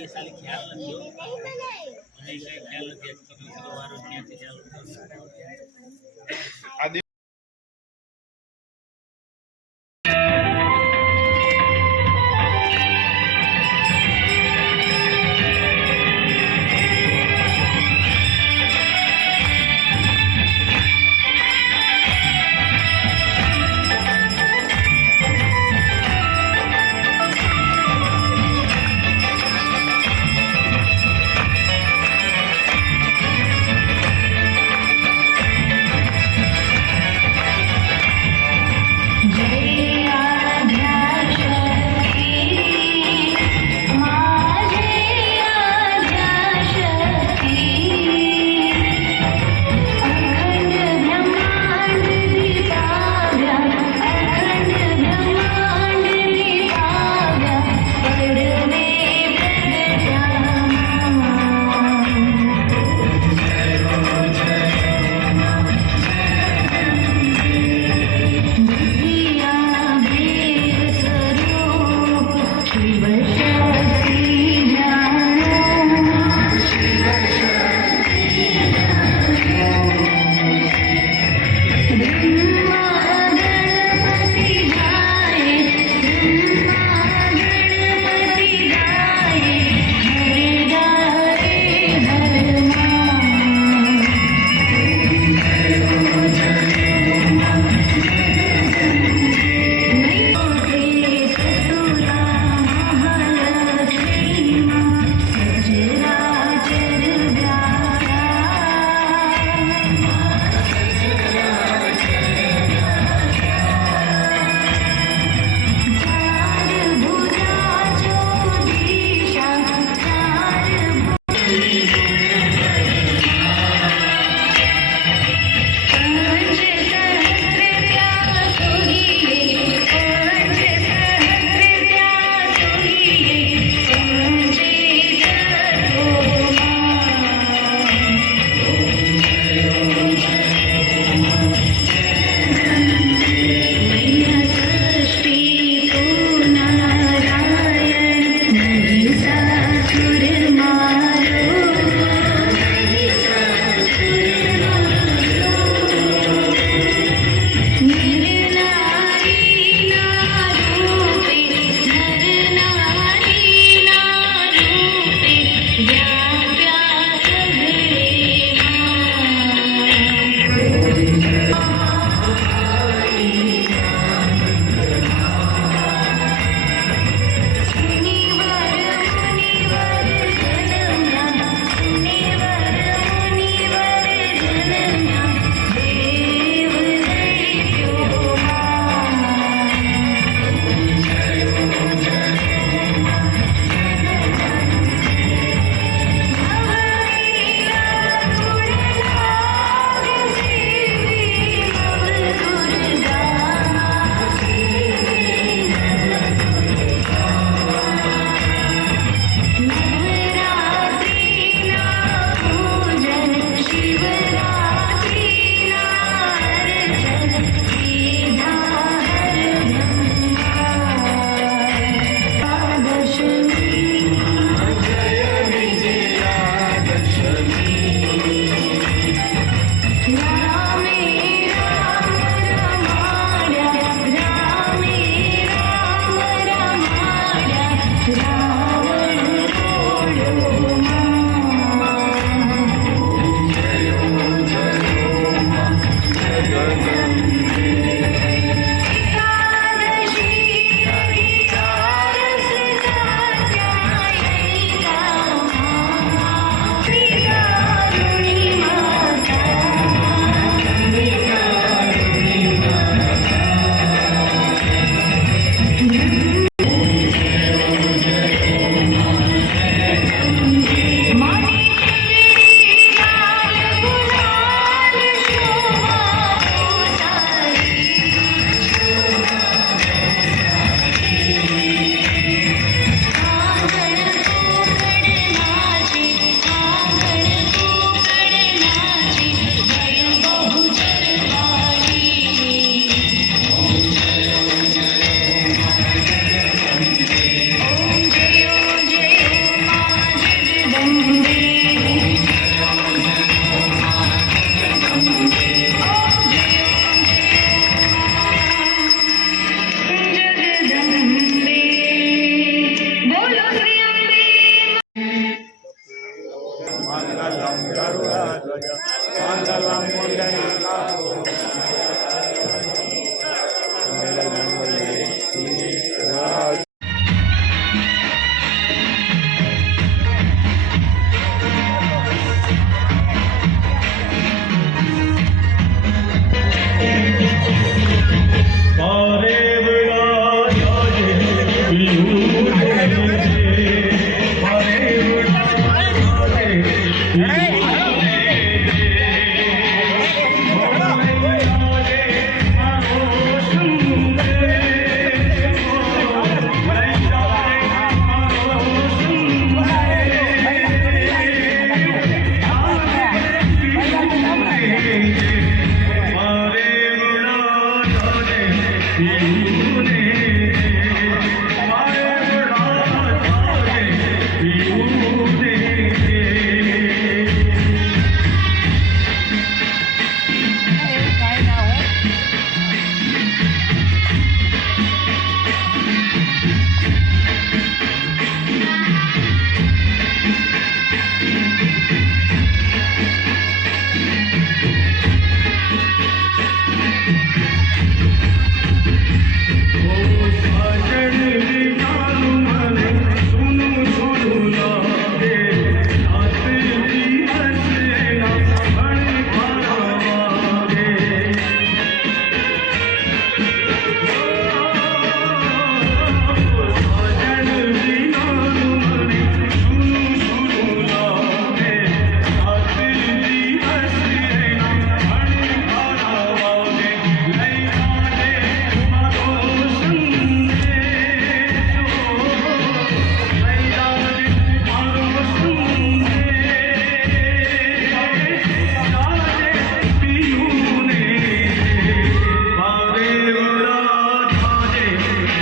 ये साल ख्याल रखियो नहीं ख्याल रखिए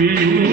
filho.